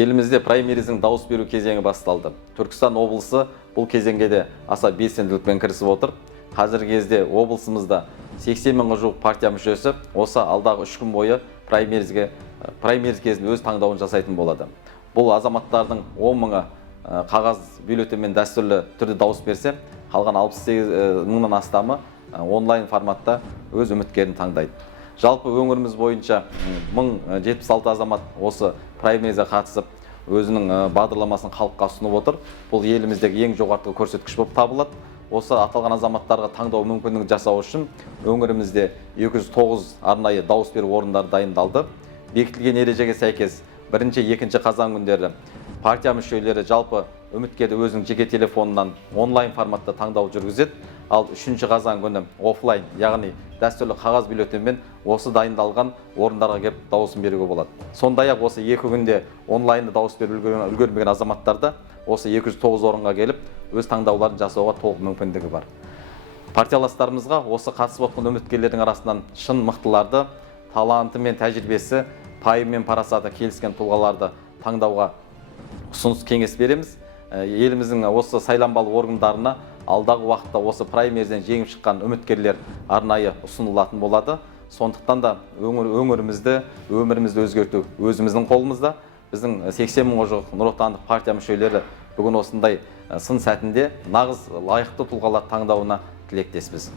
Елімізде праймериздің дауыс беру кезеңі басталды. Түркістан облысы бұл кезеңге де аса белсенділікпен кірісіп отыр. Қазіргі кезде облысымызда 80 мыңға жуық партия мүшесі осы алдағы 3 күн бойы праймериз кезінде өз таңдауын жасайтын болады. Бұл азаматтардың 10 мыңы қағаз бюллетенмен дәстүрлі түрде дауыс берсе, қалған 68 мыңнан астамы онлайн форматта өз үміткерін таңдайды. Жалпы өңіріміз бойынша 1076 азамат осы праймеризге қатысып, өзінің бағдарламасын халыққа ұсынып отыр. Бұл еліміздегі ең жоғарғы көрсеткіш болып табылады. Осы аталған азаматтарға таңдау мүмкіндігін жасау үшін өңірімізде 209 арнайы дауыс беру орындары дайындалды. Бекітілген ережеге сәйкес 1-2 қазан күндері партия мүшелері жалпы үміткерді өзінің жеке телефонынан онлайн форматта таңдау жүргізеді. Ал 3 қазан күні офлайн, яғни дәстүрлі қағаз бюллетенмен осы дайындалған орындарға келіп дауысын беруге болады. Сондай-ақ осы 2 күнде онлайнда дауыс беріп үлгермеген азаматтарда осы 209 орынға келіп өз таңдауларын жасауға толық мүмкіндігі бар. Партияластарымызға осы қатысып отқан үміткерлердің арасынан шын мықтыларды, таланты мен тәжірибесі, пайым мен парасаты келіскен тұлғаларды таңдауға ұсыныс кеңес береміз. Еліміздің осы сайланбалы органдарына алдағы уақытта осы праймериден жеңіп шыққан үміткерлер арнайы ұсынылатын болады. Сондықтан да өмірімізді өзгерту өзіміздің қолымызда. Біздің 80 мыңға жуық Нұр Отандық партия мүшелері бүгін осындай сын сәтінде нағыз лайықты тұлғалар таңдауына тілектеспіз.